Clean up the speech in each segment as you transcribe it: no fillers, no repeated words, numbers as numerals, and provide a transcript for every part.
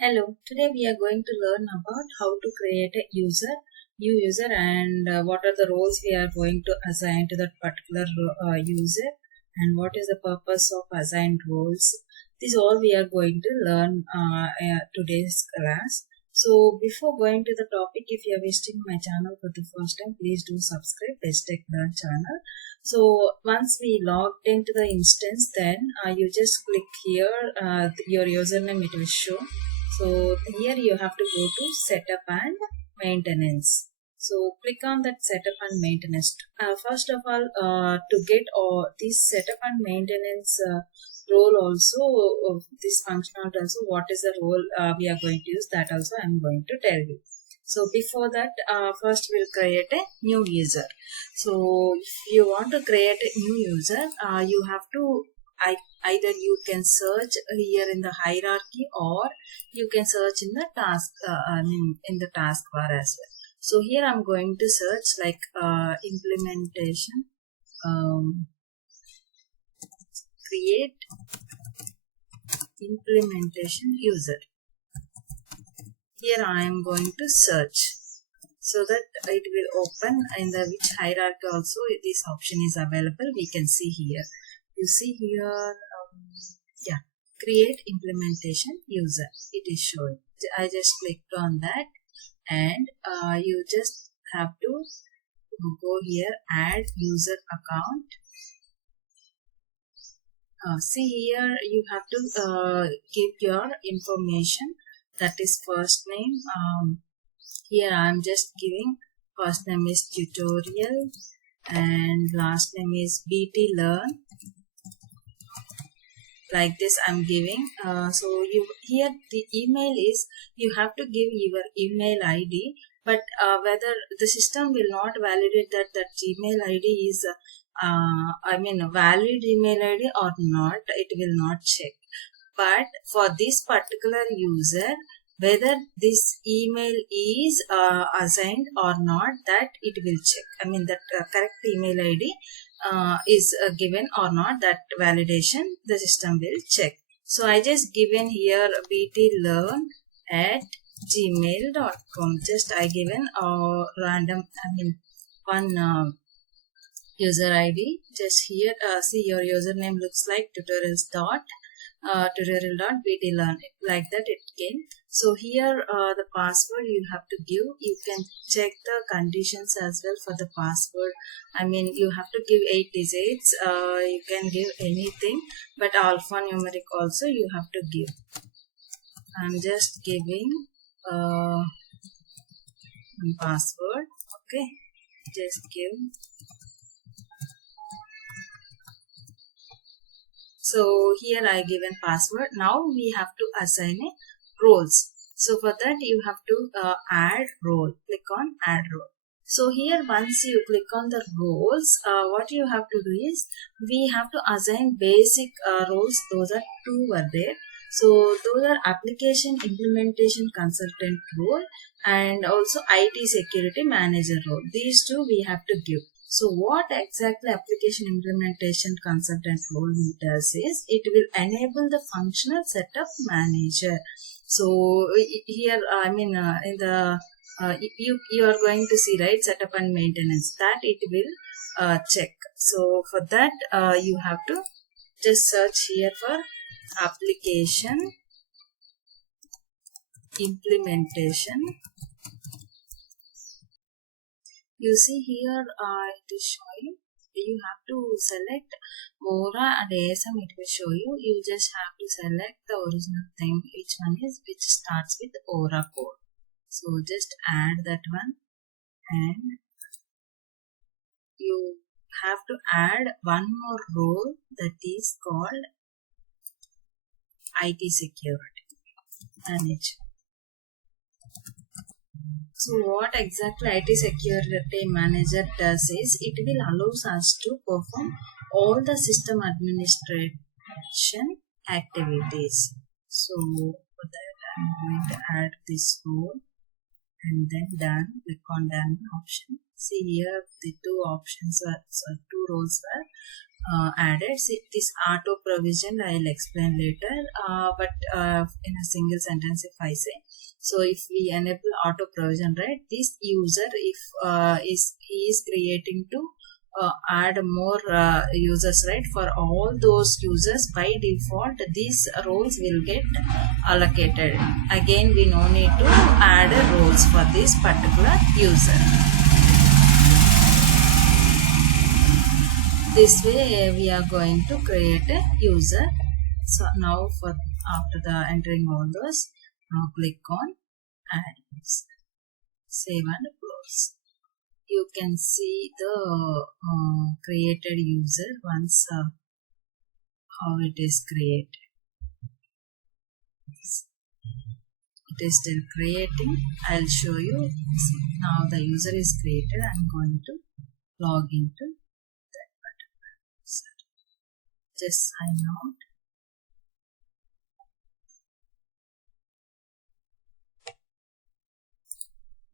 Hello, today we are going to learn about how to create a new user and what are the roles we are going to assign to that particular user and what is the purpose of assigned roles. This all we are going to learn today's class. So before going to the topic, if you are visiting my channel for the first time, please do subscribe BestTechLearn channel. So once we logged into the instance, then you just click here, your username it will show. So here you have to go to setup and maintenance. So click on that setup and maintenance. First of all, to get this setup and maintenance role also, this functionality also, what is the role we are going to use, that also I am going to tell you. So before that, first we'll create a new user. So if you want to create a new user, you have to either you can search here in the hierarchy or you can search in the task in the taskbar as well. So here I'm going to search like implementation, create implementation user. Here I am going to search so that it will open in the which hierarchy also this option is available. We can see here. You see here, create implementation user. It is showing. I just clicked on that, and you just have to go here, add user account. See here, you have to give your information, that is first name. Here I am just giving first name is tutorial and last name is BTLearn. Like this I'm giving. So you here the email is, you have to give your email ID, but whether the system will not validate that Gmail ID is a valid email ID or not, it will not check. But for this particular user, whether this email is assigned or not, that it will check. That correct email ID is given or not, that validation the system will check. So I just given here btlearn at gmail.com. Just I given random, one user ID. Just here, see your username looks like tutorial.btlearn, like that it came. So here the password you have to give. You can check the conditions as well for the password. You have to give 8 digits. You can give anything, but alphanumeric also you have to give. I'm just giving password. Okay, just give. So here I given password. Now we have to assign a roles. So for that you have to add role. Click on add role. So here once you click on the roles, what you have to do is, we have to assign basic roles. Those are 2 were there. So those are application implementation consultant role and also IT security manager role. These 2 we have to give. So what exactly application implementation consultant role does is, it will enable the functional setup manager. So here, in the you are going to see, right, setup and maintenance, that it will check. So for that you have to just search here for application implementation. You see here, it is showing. You have to select Aura and ASM, it will show you. You just have to select the original thing, which starts with Aura code. So just add that one, and you have to add one more role, that is called IT security manager. So what exactly IT security manager does is, it will allows us to perform all the system administration activities. So for that I'm going to add this role and then done. Click on done option. See here the 2 options are, so 2 roles are added. See, this auto provision I'll explain later, but in a single sentence if I say, so if we enable auto provision, right, this user, if he is creating to add more users, right, for all those users, by default these roles will get allocated. Again, we no need to add roles for this particular user. This way we are going to create a user. So now after the entering all those, now click on add user, save and close. You can see the created user once how it is created. It is still creating. I'll show you. Now the user is created. I'm going to log into that particular user. Just sign out.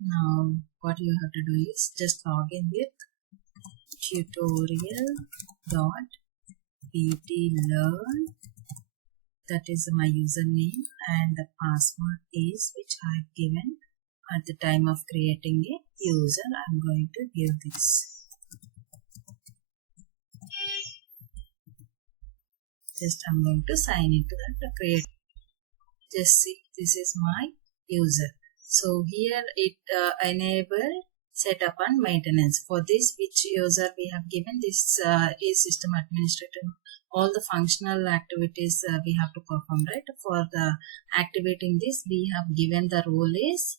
Now what you have to do is just log in with tutorial.pt-learn. That is my username, and the password is which I have given at the time of creating a user. I'm going to give this. Just I'm going to sign into that create. Just see, this is my user. So here it enable setup and maintenance. For this, which user we have given, this is system administrator. All the functional activities we have to perform, right? For the activating this, we have given the role is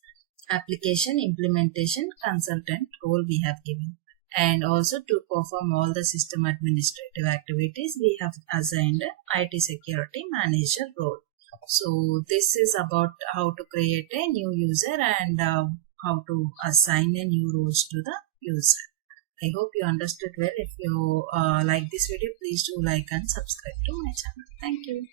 application implementation consultant role we have given. And also to perform all the system administrative activities, we have assigned IT security manager role. So this is about how to create a new user and how to assign a new roles to the user. I hope you understood well. If you like this video, please do like and subscribe to my channel. Thank you.